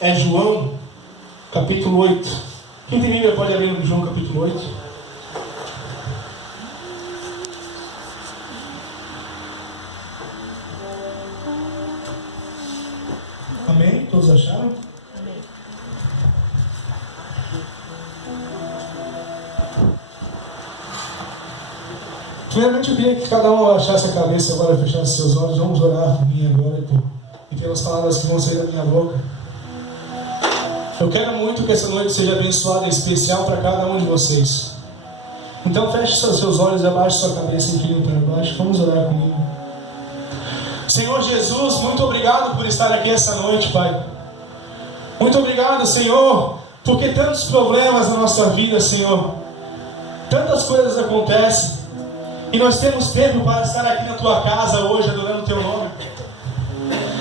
é João, capítulo 8. Quem tem Bíblia pode abrir no João, capítulo 8. Amém? Todos acharam? Amém. Primeiramente eu queria que cada um abaixasse a cabeça agora, fechasse seus olhos. Vamos orar por mim agora e pelas palavras que vão sair da minha boca. Eu quero muito que essa noite seja abençoada e especial para cada um de vocês. Então feche seus olhos e abaixe sua cabeça, incline para baixo. Vamos orar comigo. Senhor Jesus, muito obrigado por estar aqui essa noite, Pai. Muito obrigado, Senhor, porque tantos problemas na nossa vida, Senhor. Tantas coisas acontecem. E nós temos tempo para estar aqui na Tua casa hoje, adorando o Teu nome.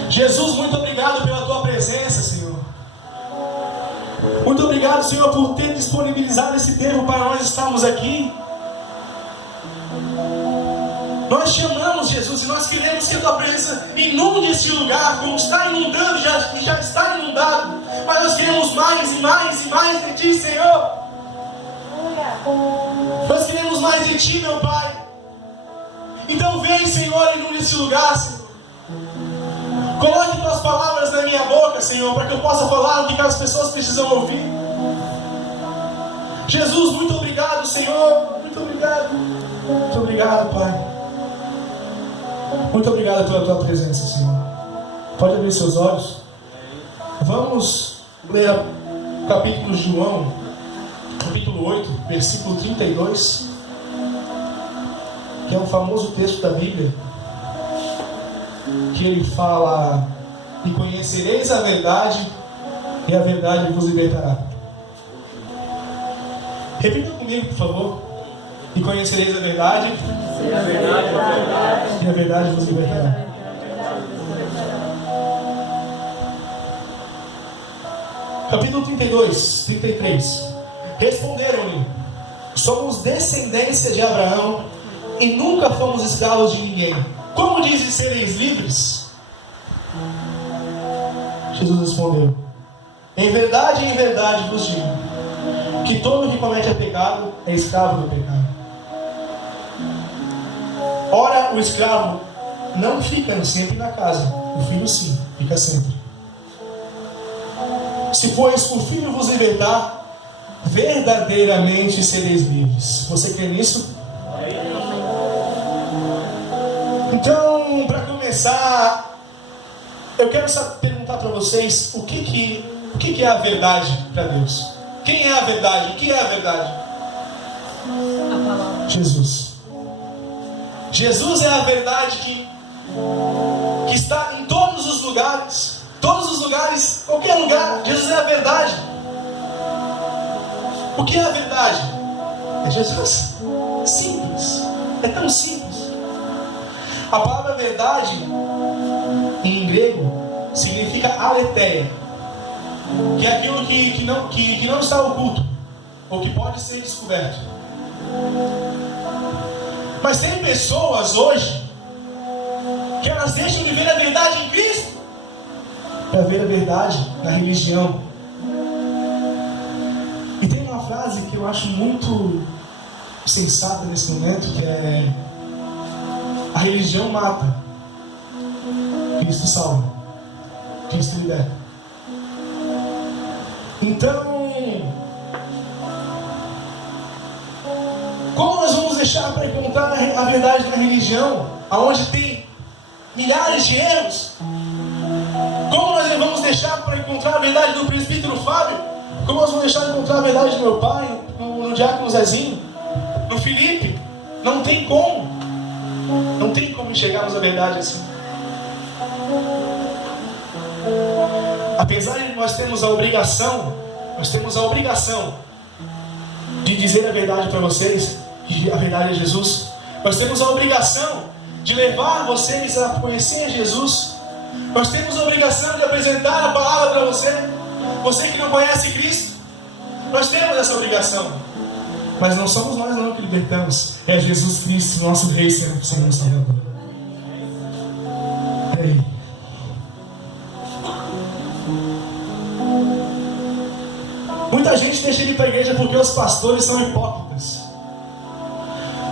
Jesus, muito obrigado pela Tua presença, Senhor. Muito obrigado, Senhor, por ter disponibilizado esse tempo para nós estarmos aqui. Nós te amamos, Jesus, e nós queremos que a Tua presença inunde esse lugar, como está inundando, já está inundado. Mas nós queremos mais e mais e mais de Ti, Senhor. Nós queremos mais de Ti, meu Pai. Então vem, Senhor, e inunde esse lugar, Senhor. Coloque Tuas palavras na minha boca, Senhor, para que eu possa falar o que as pessoas precisam ouvir. Jesus, muito obrigado, Senhor. Muito obrigado. Muito obrigado, Pai. Muito obrigado pela Tua presença, Senhor. Pode abrir seus olhos. Vamos ler o capítulo de João, capítulo 8, versículo 32, que é um famoso texto da Bíblia, que ele fala: e conhecereis a verdade, e a verdade vos libertará. Repita comigo, por favor. E conhecereis a verdade, E a verdade, e a verdade vos libertará. Capítulo 32, 33. Responderam-lhe: somos descendência de Abraão e nunca fomos escravos de ninguém. Como dizes sereis livres? Jesus respondeu: em verdade vos digo, que todo que comete pecado é escravo do pecado. Ora, o escravo não fica sempre na casa, o filho sim, fica sempre. Se pois o filho vos libertar, verdadeiramente sereis livres. Você crê nisso? Então, para começar, eu quero perguntar para vocês o que é a verdade para Deus. Quem é a verdade? O que é a verdade? a palavra. Jesus. Jesus é a verdade que está em todos os lugares. Todos os lugares, qualquer lugar, Jesus é a verdade. O que é a verdade? É Jesus. Simples. É tão simples. A palavra verdade, em grego, significa aletheia, que é aquilo que não está oculto, ou que pode ser descoberto. Mas tem pessoas hoje que elas deixam de ver a verdade em Cristo para ver a verdade na religião. E tem uma frase que eu acho muito sensata nesse momento, que é: a religião mata, Cristo salva, Cristo liberta. Então, como nós vamos deixar para encontrar a verdade na religião, aonde tem milhares de erros? Como nós vamos deixar para encontrar a verdade do presbítero Fábio? Como nós vamos deixar de encontrar a verdade do meu pai, no diácono Zezinho, no Felipe? Não tem como. Não tem como enxergarmos a verdade assim. Apesar de nós termos a obrigação de dizer a verdade para vocês, que a verdade é Jesus. Nós temos a obrigação de levar vocês a conhecer Jesus. Nós temos a obrigação de apresentar a palavra para você que não conhece Cristo. Nós temos essa obrigação. Mas não somos nós não que libertamos, é Jesus Cristo, nosso Rei, Senhor Salvador. Muita gente deixa de ir para a igreja porque os pastores são hipócritas.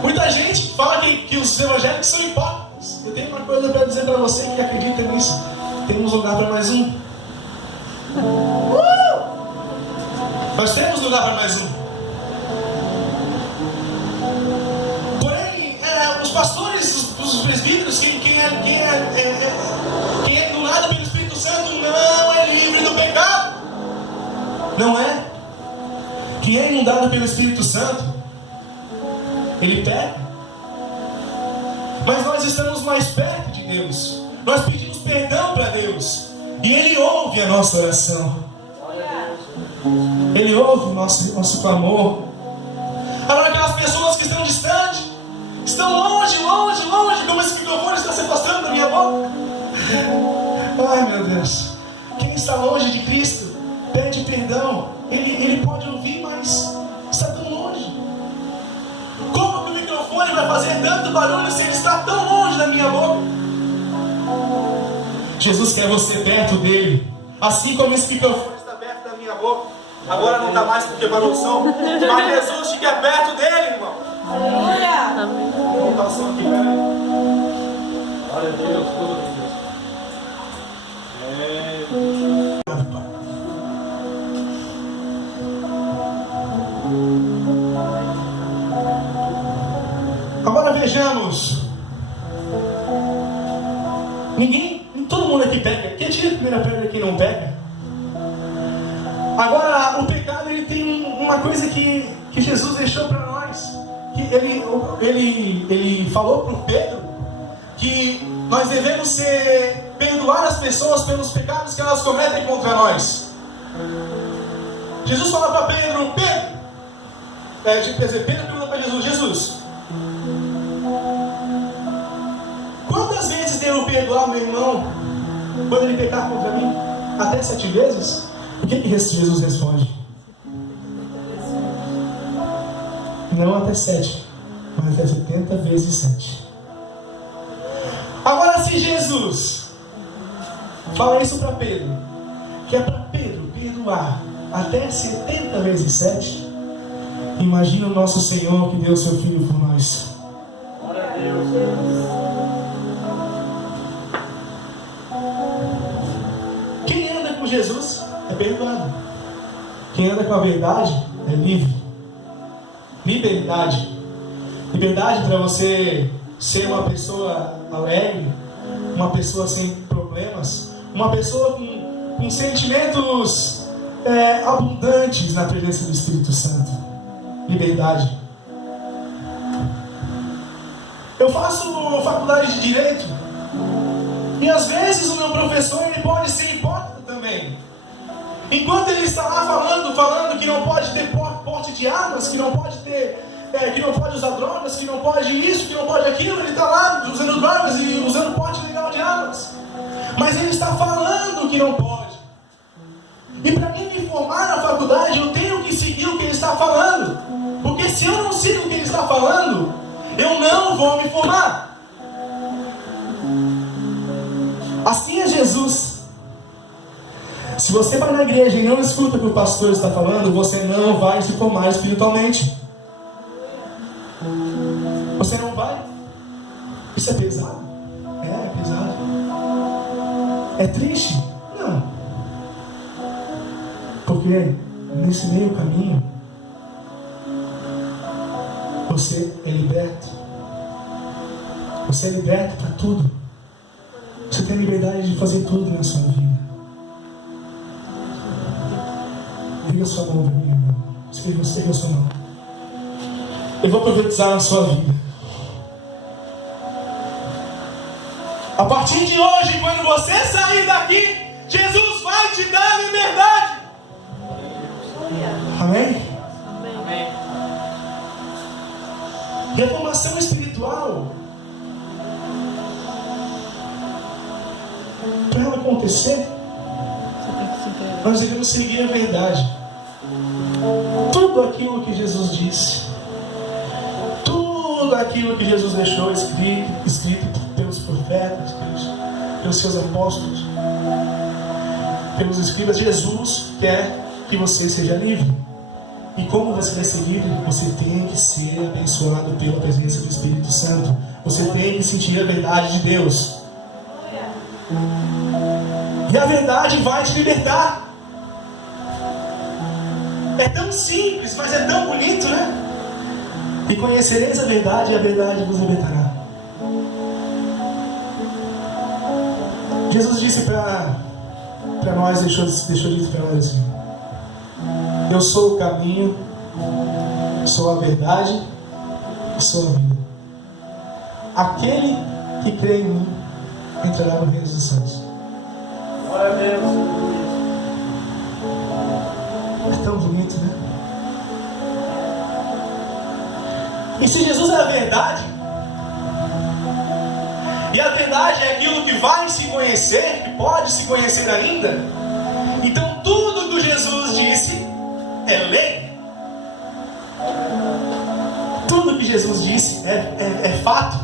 Muita gente fala que os evangélicos são hipócritas. Eu tenho uma coisa para dizer para você que acredita nisso. Temos lugar para mais um. Nós temos lugar para mais um. Porém, os pastores, os presbíteros, quem é inundado pelo Espírito Santo não é livre do pecado. Não é? Quem é inundado pelo Espírito Santo, ele peca. Mas nós estamos mais perto de Deus. Nós pedimos perdão para Deus. E Ele ouve a nossa oração. Ele ouve o nosso clamor. Agora aquelas pessoas que estão distantes, estão longe, como esse microfone está se afastando da minha boca. Ai meu Deus. Quem está longe de Cristo, pede perdão. Ele pode ouvir, mas está tão longe. Como que o microfone vai fazer tanto barulho se ele está tão longe da minha boca? Jesus quer você perto dele. Assim como esse microfone está perto da minha boca. Agora não está mais porque parou o som. Mas Jesus te quer perto dele, irmão. Aleluia. Vou voltar o som aqui, peraí. Glória a Deus, glória a Deus. Agora vejamos. Todo mundo aqui peca. Quem tira a primeira pedra aqui não peca? Agora, o pecado, ele tem uma coisa que Jesus deixou para nós. Que ele falou para o Pedro que nós devemos perdoar as pessoas pelos pecados que elas cometem contra nós. Jesus falou para Pedro, Pedro perguntou para Jesus, quantas vezes devo perdoar meu irmão quando ele pecar contra mim? Até 7 vezes? O que Jesus responde? Não até 7, mas até 70 vezes 7. Agora, se Jesus fala isso para Pedro, que é para Pedro perdoar até 70 vezes 7, imagina o nosso Senhor que deu seu Filho por nós. Glória a Deus. Quem anda com Jesus é perdoado. Quem anda com a verdade é livre. Liberdade. Liberdade para você ser uma pessoa alegre, uma pessoa sem problemas, uma pessoa com sentimentos abundantes na presença do Espírito Santo. Liberdade. Eu faço faculdade de Direito e às vezes o meu professor ele pode ser hipócrita também. Enquanto ele está lá falando que não pode ter porte de armas, que não pode usar drogas, que não pode isso, que não pode aquilo, ele está lá usando drogas e usando porte legal de armas. Mas ele está falando que não pode. E para mim me formar na faculdade, eu tenho que seguir o que ele está falando. Porque se eu não sigo o que ele está falando, eu não vou me formar. Assim é Jesus. Se você vai na igreja e não escuta o que o pastor está falando, você não vai se formar espiritualmente. Você não vai. Isso é pesado? É pesado. É triste? Não. Porque nesse meio caminho você é liberto. Você é liberto para tudo. Você tem a liberdade de fazer tudo na sua vida. Liga sua mão para mim, irmão. Escreva a sua mão. Eu vou profetizar na sua vida. A partir de hoje, quando você sair daqui, Jesus vai te dar liberdade. Amém? Amém. Reformação espiritual, para ela acontecer, nós devemos seguir a verdade. Tudo aquilo que Jesus disse, tudo aquilo que Jesus deixou escrito pelos profetas, pelos seus apóstolos, pelos escribas, Jesus quer que você seja livre. E como você vai ser livre? Você tem que ser abençoado pela presença do Espírito Santo. Você tem que sentir a verdade de Deus. E a verdade vai te libertar. É tão simples, mas é tão bonito, né? E conhecereis a verdade, e a verdade vos libertará. Jesus disse para nós, deixou dito para nós assim: eu sou o caminho, sou a verdade e sou a vida. Aquele que crê em mim entrará no reino dos céus. Glória a Deus. É tão bonito, né? E se Jesus é a verdade, e a verdade é aquilo que vai se conhecer, que pode se conhecer ainda, então tudo que Jesus disse é lei. Tudo que Jesus disse é fato.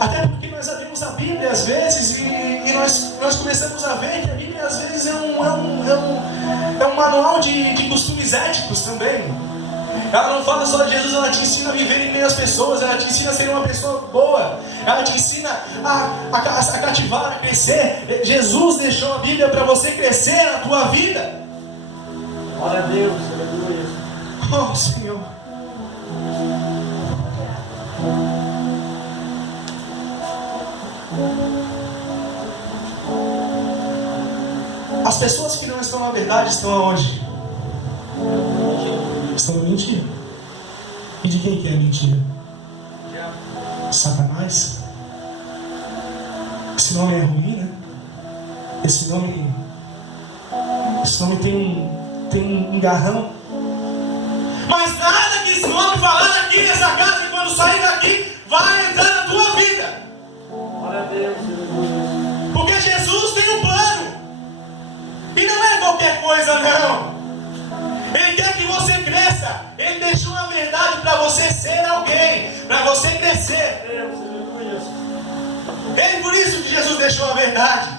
Até porque nós abrimos a Bíblia às vezes e nós começamos a ver que a Bíblia às vezes é um manual de costumes éticos também. Ela não fala só de Jesus, ela te ensina a viver em meio às pessoas, ela te ensina a ser uma pessoa boa, ela te ensina a cativar, a crescer. Jesus deixou a Bíblia para você crescer na tua vida. Glória a Deus, aleluia. Oh, Senhor. As pessoas que não estão na verdade estão aonde? Estão na mentira. E de quem que é a mentira? Satanás. Esse nome é ruim, né? Esse nome tem um garrão. Mas nada que esse nome falar aqui nessa casa, e quando sair daqui, vai entrar na tua vida. Glória a Deus, aleluia. Porque Jesus tem um plano. E não é qualquer coisa, não. Ele quer que você cresça. Ele deixou a verdade para você ser alguém, para você crescer. Deus, aleluia. É por isso que Jesus deixou a verdade.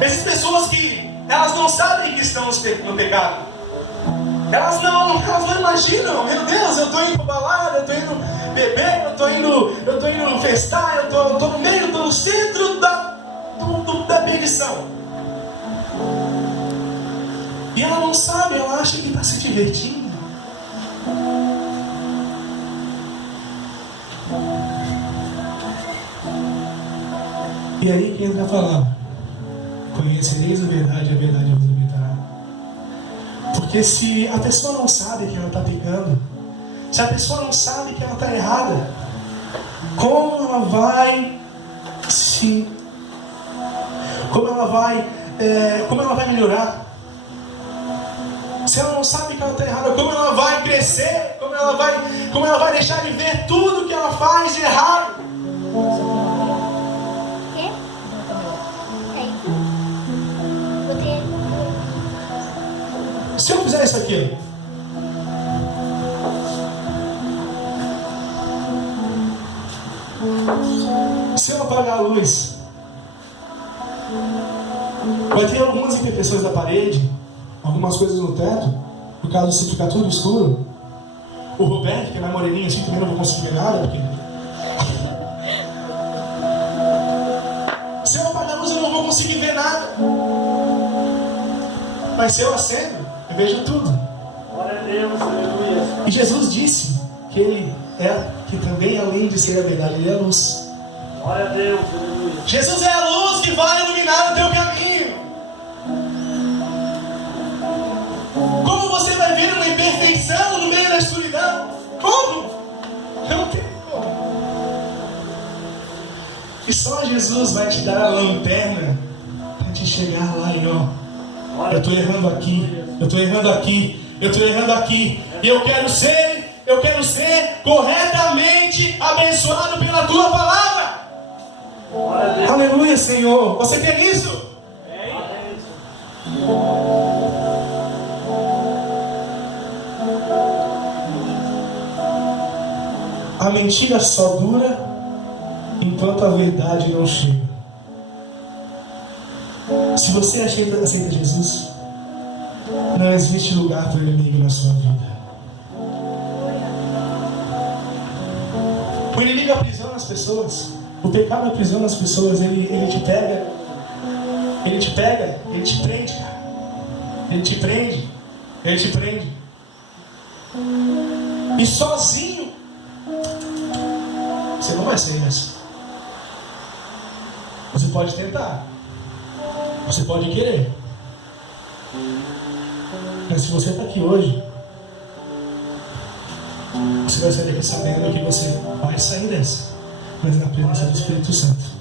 Essas pessoas que elas não sabem que estão no pecado. Elas não imaginam. Meu Deus, eu estou indo para balada, eu estou indo beber, eu estou indo festar, eu estou no meio, estou no centro da perdição. E ela não sabe, ela acha que está se divertindo. E aí que entra a palavra: conhecereis a verdade vos libertará. Porque se a pessoa não sabe que ela está pecando, se a pessoa não sabe que ela está errada, como ela vai melhorar? Se ela não sabe que ela está errada, como ela vai crescer? Como ela vai deixar de ver tudo que ela faz de errado? Se eu fizer isso aqui, se eu apagar a luz, vai ter algumas imperfeições na parede, algumas coisas no teto, por causa de ficar tudo escuro. O Roberto, que é mais moreninho assim, também não vou conseguir ver nada, porque... Se eu apagar a luz, eu não vou conseguir ver nada. Mas se eu acendo, eu vejo tudo. Glória a Deus, aleluia. E Jesus disse que Ele que também, além de ser a verdade, Ele é a luz. Glória a Deus, aleluia. Jesus é a luz que vai iluminar o teu caminho. Como você vai ver uma imperfeição no meio da escuridão? Como? Não tem como. E só Jesus vai te dar a lanterna para te chegar lá e ó, eu estou errando aqui, eu estou errando aqui, eu estou errando aqui, e eu quero ser corretamente abençoado pela tua palavra. Aleluia, Senhor. Você quer isso? A mentira só dura enquanto enquanto a verdade não chega. Se você aceita Jesus, não existe lugar para o inimigo na sua vida. O inimigo aprisiona as pessoas. O pecado aprisiona as pessoas. Ele te pega. Ele te prende, cara. Ele te prende. E sozinho você não vai sair nessa. Você pode tentar. Você pode querer. Mas se você está aqui hoje, você vai sair daqui sabendo que você vai sair dessa, mas na presença do Espírito Santo.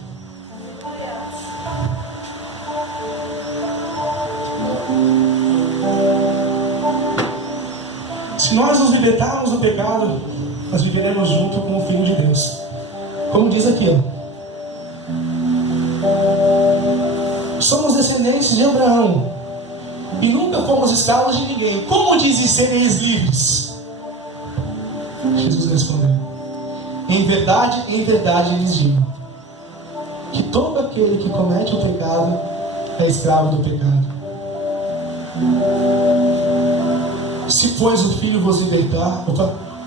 Se nós nos libertarmos do pecado, nós viveremos junto com o Filho de Deus. Como diz aqui, ó. Somos descendentes de Abraão e nunca fomos escravos de ninguém. Como dizes sereis livres? Jesus respondeu: em verdade lhes digo, que todo aquele que comete o pecado é escravo do pecado. Se pois o Filho vos libertar,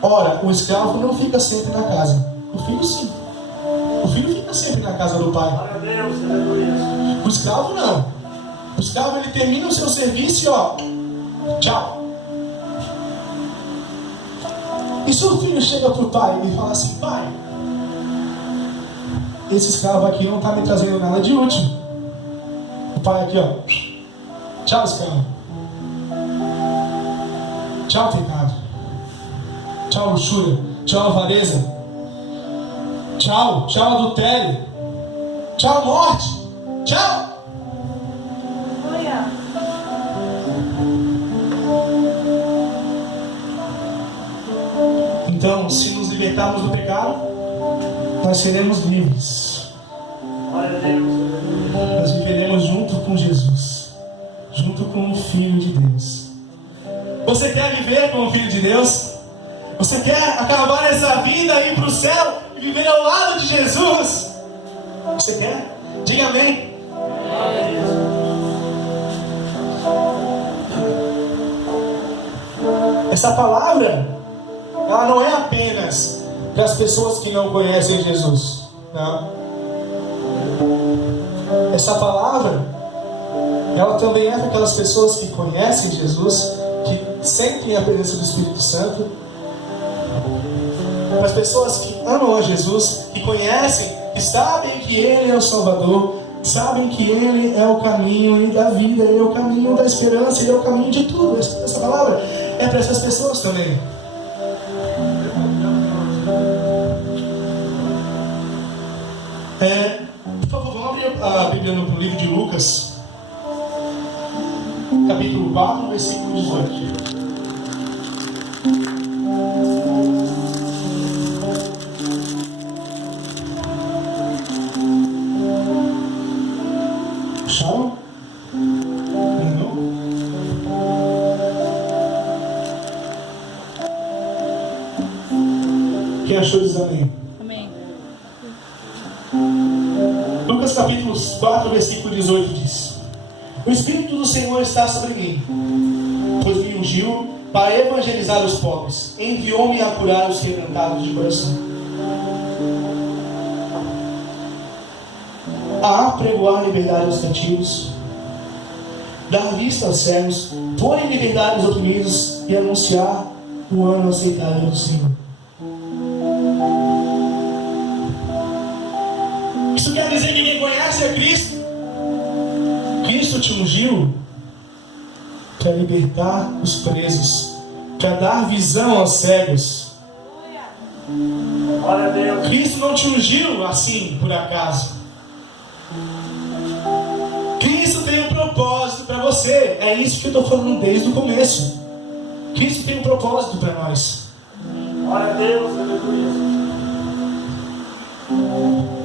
ora, o escravo não fica sempre na casa. O filho sim. O filho fica sempre na casa do pai. Glória a Deus, aleluia. O escravo não. O escravo, ele termina o seu serviço e ó, tchau. E se o filho chega para o pai e fala assim: pai, esse escravo aqui não está me trazendo nada de útil. O pai aqui, ó, tchau escravo. Tchau pecado. Tchau luxúria. Tchau avareza. Tchau adultério. Tchau morte. Tchau. Então, se nos libertarmos do pecado, nós seremos livres. Glória a Deus. Nós viveremos junto com Jesus, junto com o Filho de Deus. Você quer viver com o Filho de Deus? Você quer acabar essa vida e ir para o céu e viver ao lado de Jesus? Você quer? Diga amém. Essa palavra, ela não é apenas para as pessoas que não conhecem Jesus. Não. Essa palavra, ela também é para aquelas pessoas que conhecem Jesus, que sentem a presença do Espírito Santo, para as pessoas que amam a Jesus, que conhecem, que sabem que Ele é o Salvador, sabem que Ele é o caminho da vida, Ele é o caminho da esperança, Ele é o caminho de tudo. Essa palavra é para essas pessoas também. Por favor, vamos abrir a Bíblia no livro de Lucas, capítulo 4, versículo 18. Acharam? Não? Quem achou diz amém? Amém. Lucas capítulo 4, versículo 18 diz: o Espírito do Senhor está sobre mim, pois me ungiu para evangelizar os pobres, enviou-me a curar os quebrantados de coração, a apregoar liberdade aos cativos, dar vista aos cegos, pôr em liberdade os oprimidos e anunciar o ano aceitável do Senhor. Isso quer dizer que quem conhece a Cristo, Cristo te ungiu para libertar os presos, para dar visão aos cegos. Glória a Deus. Cristo não te ungiu assim por acaso. Cristo tem um propósito para você. É isso que eu estou falando desde o começo. Cristo tem um propósito para nós. Glória a Deus, aleluia.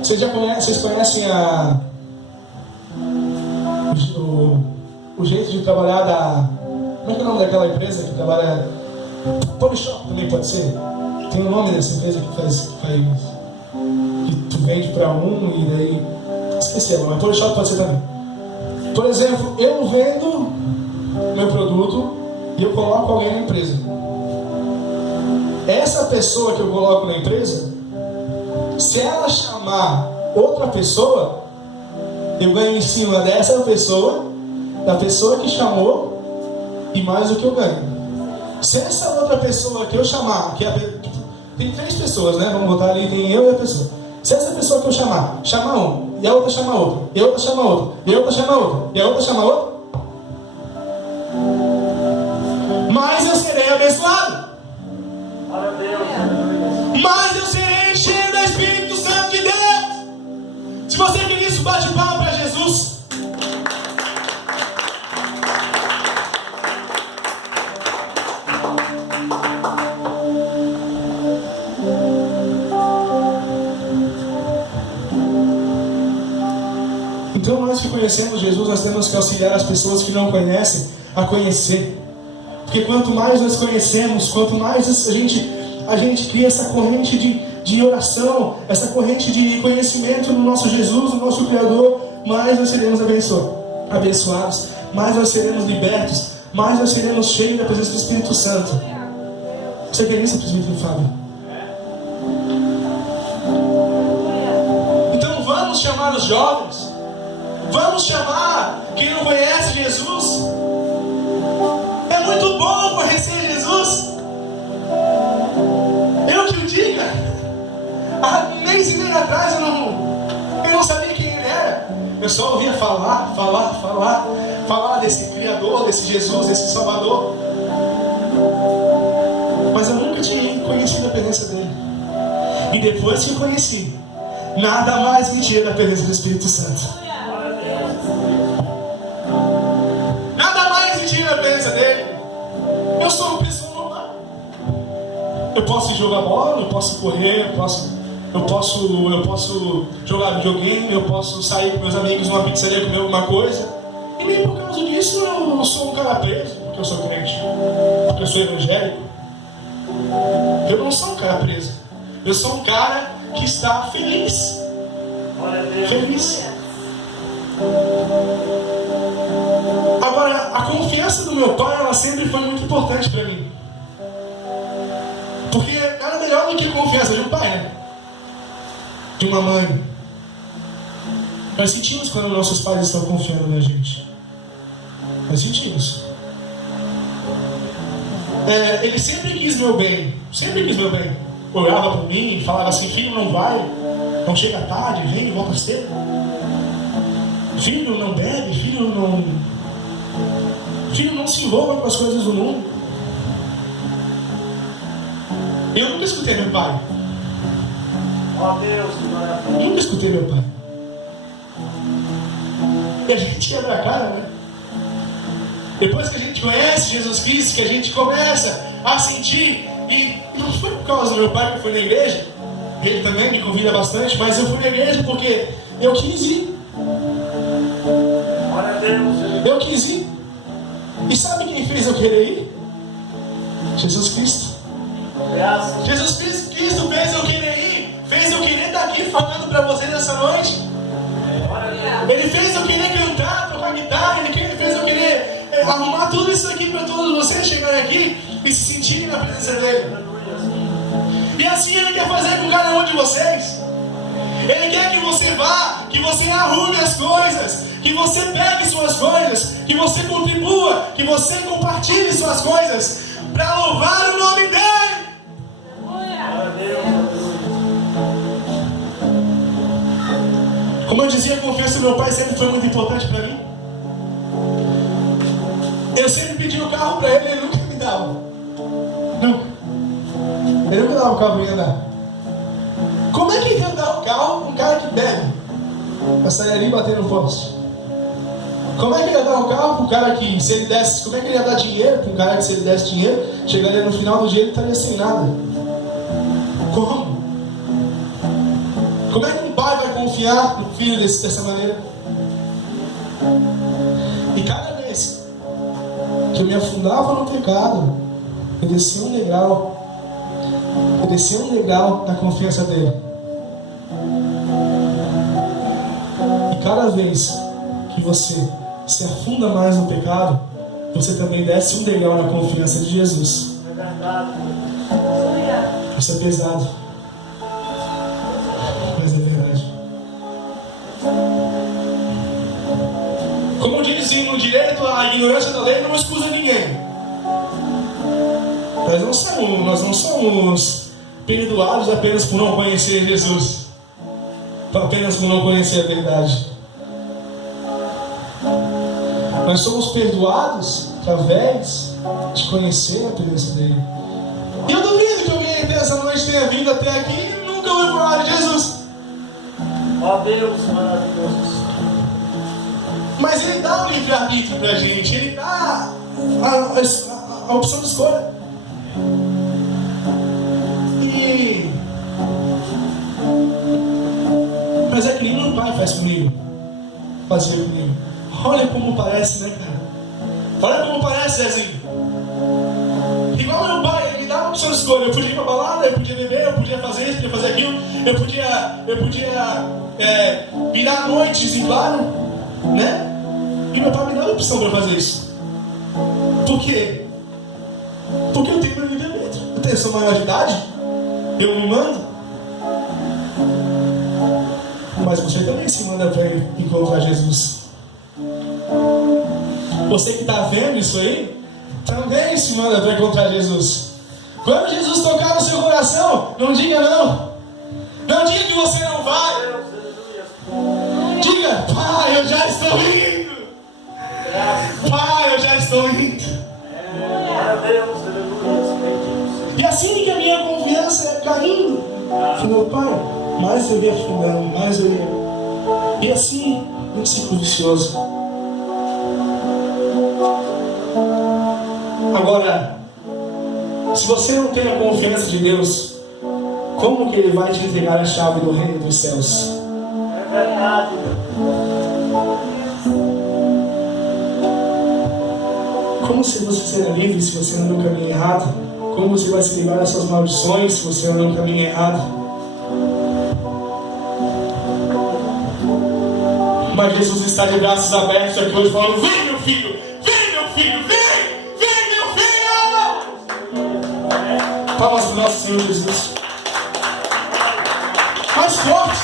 Vocês conhecem o jeito de trabalhar da... Como é que é o nome daquela empresa que trabalha... Polishop também pode ser? Tem o nome dessa empresa que faz que tu vende para um e daí... Esqueci agora, mas Polishop pode ser também. Por exemplo, eu vendo meu produto e eu coloco alguém na empresa. Essa pessoa que eu coloco na empresa, se ela chamar outra pessoa, eu ganho em cima dessa pessoa, da pessoa que chamou, e mais do que eu ganho. Se essa outra pessoa que eu chamar, tem 3 pessoas, né? Vamos botar ali, tem eu e a pessoa. Se essa pessoa que eu chamar, chama um, e a outra chama outro, e a outra chama outro, e a outra chama outro, e a outra chama outro, mais eu serei abençoado. Glória a Deus. Mas eu serei cheio do Espírito Santo de Deus. Se você quer isso, bate palma para Jesus. Então nós que conhecemos Jesus, nós temos que auxiliar as pessoas que não conhecem a conhecer. Porque quanto mais nós conhecemos, quanto mais a gente cria essa corrente de oração, essa corrente de conhecimento no nosso Jesus, no nosso Criador, mais nós seremos abençoados, mais nós seremos libertos, mais nós seremos cheios da presença do Espírito Santo. Você quer isso, presbítero Fábio? Então vamos chamar os jovens, vamos chamar quem não conhece Jesus. É muito bom conhecer Jesus. Eu que o diga. Há um mês e meio atrás eu não sabia quem ele era. Eu só ouvia falar desse Criador, desse Jesus, desse Salvador. Mas eu nunca tinha conhecido a presença dele. E depois que eu conheci, nada mais me tira da presença do Espírito Santo. Nada mais me tira da presença dele. Eu sou uma pessoa normal. Eu posso jogar bola, eu posso correr, eu posso jogar videogame, eu posso sair com meus amigos numa pizzaria comer alguma coisa. E nem por causa disso eu sou um cara preso, porque eu sou crente, porque eu sou evangélico. Eu não sou um cara preso. Eu sou um cara que está feliz. Feliz. Agora, a confiança do meu pai, ela sempre foi muito importante para mim. Porque nada melhor do que a confiança de um pai, né? De uma mãe. Nós sentimos quando nossos pais estão confiando na gente. Nós sentimos. Ele sempre quis meu bem. Sempre quis meu bem. Olhava para mim e falava assim: filho, não vai. Não chega tarde, vem e volta cedo. Filho, não bebe. Filho, não se envolva com as coisas do mundo. Eu nunca escutei meu pai. Nunca escutei meu pai. E a gente quebra a cara, né? Depois que a gente conhece Jesus Cristo, que a gente começa a sentir, e não foi por causa do meu pai que eu fui na igreja, ele também me convida bastante, mas eu fui na igreja porque eu quis ir. Eu quis ir. E sabe quem fez eu querer ir? Jesus Cristo. Jesus Cristo fez eu querer ir, fez eu querer estar aqui falando para vocês essa noite. Ele fez eu querer cantar, tocar guitarra, ele fez eu querer arrumar tudo isso aqui para todos vocês chegarem aqui e se sentirem na presença dele. E assim ele quer fazer com cada um de vocês. Ele quer que você vá, que você arrume as coisas, que você pegue suas coisas, que você contribua, que você compartilhe suas coisas para louvar o nome dele. Como eu dizia, a confiança do meu pai sempre foi muito importante para mim. Eu sempre pedi o carro para ele, ele nunca me dava. Nunca. Ele nunca dava o carro para mim andar. Como é que ele ia dar o carro para um cara que bebe? Para sair ali e bater no poste. Como é que ele ia dar o carro para um cara que, se ele desse, como é que ele ia dar dinheiro para um cara que, se ele desse dinheiro, chegaria no final do dia ele estaria sem nada? Como? Como é que um pai vai confiar no filho dessa maneira? E cada vez que eu me afundava no pecado, eu descia um degrau. Eu descia um degrau na confiança dele. cada vez que você se afunda mais no pecado, você também desce um degrau na confiança de Jesus. É verdade. Isso é pesado, mas é verdade. Como dizem no direito, a ignorância da lei não excusa ninguém. Nós não somos perdoados apenas por não conhecer Jesus, apenas por não conhecer a verdade. Nós somos perdoados através de conhecer a presença dele. E eu duvido que alguém dessa noite tenha vindo até aqui e nunca ouviu falar de Jesus. Ó Deus maravilhoso. Mas ele dá o livre-arbítrio pra gente, ele dá a opção de escolha. Mas é que nem meu pai fazia comigo. Olha como parece, né, cara? Olha como parece, Zezinho. Igual meu pai, ele me dava uma opção de escolha. Eu podia ir pra balada, eu podia beber, eu podia fazer isso, eu podia fazer aquilo. Eu podia virar noites em claro, né? E meu pai me dava a opção para fazer isso. Por quê? Porque eu tenho meu livre-arbítrio. Eu tenho essa maior de idade, eu me mando. Mas você também se manda para encontrar Jesus. Você que está vendo isso aí, também se manda para encontrar Jesus. Quando Jesus tocar no seu coração, não diga não. Não diga que você não vai. Diga, pai, eu já estou indo. Pai, eu já estou indo. E assim que a minha confiança é caindo, meu pai, mais eu ia afundando, mais eu ia. E assim, um ciclo vicioso. Agora, se você não tem a confiança de Deus, como que Ele vai te entregar a chave do reino dos céus? É verdade. Como se você será livre se você anda no caminho errado? Como você vai se livrar das suas maldições se você anda no caminho errado? Mas Jesus está de braços abertos aqui hoje falando: vem meu filho, vem meu filho, vem meu filho! Palmas para o nosso Senhor Jesus. Mais forte!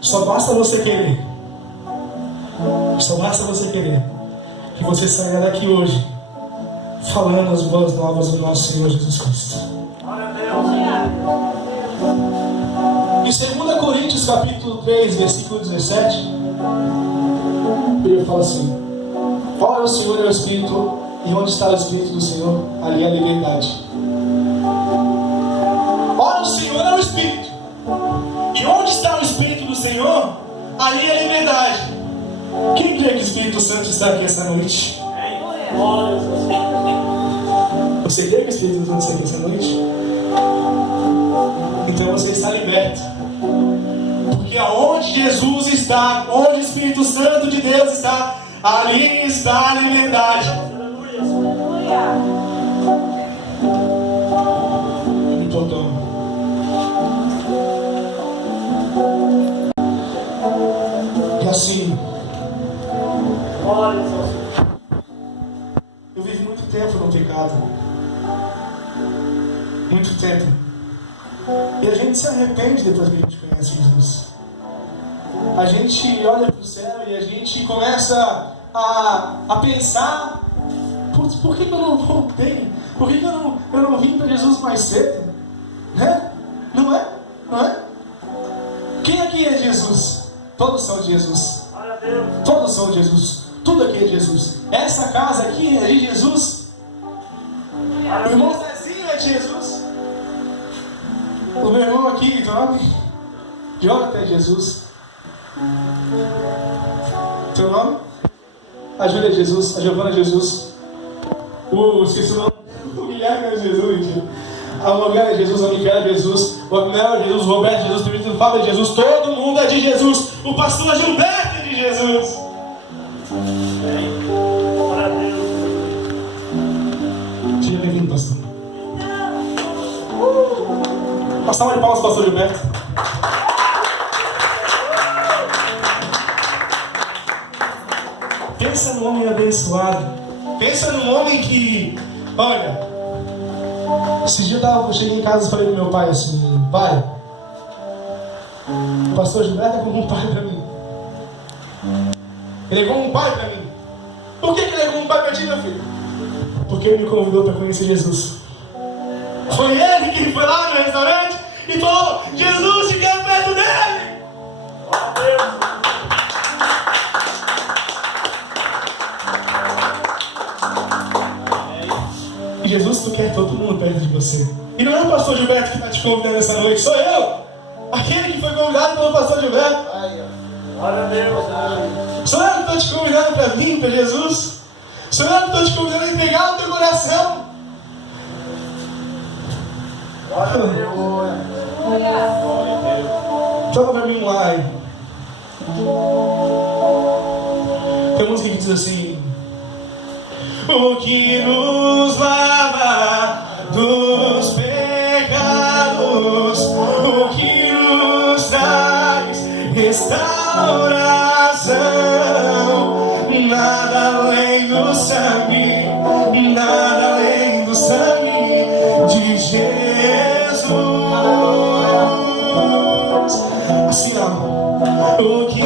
Só basta você querer. Só basta você querer. Que você saia daqui hoje falando as boas novas do nosso Senhor Jesus Cristo. Em 2 Coríntios capítulo 3, versículo 17, ele fala assim: ora o Senhor é o Espírito, e onde está o Espírito do Senhor, ali é a liberdade. Ora o Senhor é o Espírito, e onde está o Espírito do Senhor, ali é a liberdade. Quem crê que o Espírito Santo está aqui essa noite? Você crê que o Espírito Santo está aqui essa noite? Então você está liberto. Porque aonde Jesus está, onde o Espírito Santo de Deus está, ali está a liberdade. Me tocando. E assim, eu vivo muito tempo no pecado. Muito tempo. E a gente se arrepende depois que a gente conhece Jesus. A gente olha para o céu e a gente começa a pensar: putz, por que eu não voltei? Por que eu não vim para Jesus mais cedo? Né? Não é? Não é? Quem aqui é de Jesus? Todos são de Jesus. Todos são de Jesus. Tudo aqui é de Jesus. Essa casa aqui é de Jesus. O irmão Zezinho é de Jesus. O meu irmão aqui, Jonathan é Jesus. Teu nome? A Júlia é Jesus. A Giovana é Jesus. Esqueci o nome. O Guilherme é Jesus. A Morgana é Jesus. A Micaela é Jesus. O Abel é Jesus. O Roberto é Jesus. O Espírito Fábio é Jesus. Todo mundo é de Jesus. O pastor Gilberto é de Jesus. Seja bem-vindo, pastor. Uma salva de palmas, pastor Gilberto. Pensa num homem abençoado. Pensa num homem que, olha, esse dia eu cheguei em casa e falei pro meu pai assim: pai, o pastor Gilberto é como um pai para mim. Ele é como um pai para mim. Por que ele é como um pai para ti, meu filho? Porque ele me convidou para conhecer Jesus. Foi ele que foi lá no restaurante e falou: Jesus, te quero perto dele. E Jesus, tu quer todo mundo perto de você. E não é o pastor Gilberto que está te convidando essa noite, sou eu. Aquele que foi convidado pelo pastor Gilberto. Glória a Deus. Sou eu que estou te convidando para vir para Jesus. Sou eu que estou te convidando a entregar o teu coração. Glória a Deus. Joga para mim um live. Tem uma música que diz assim: o que nos lava dos pecados, o que nos traz restauração, nada além do sangue, nada além do sangue de Jesus. Assim, ó, o que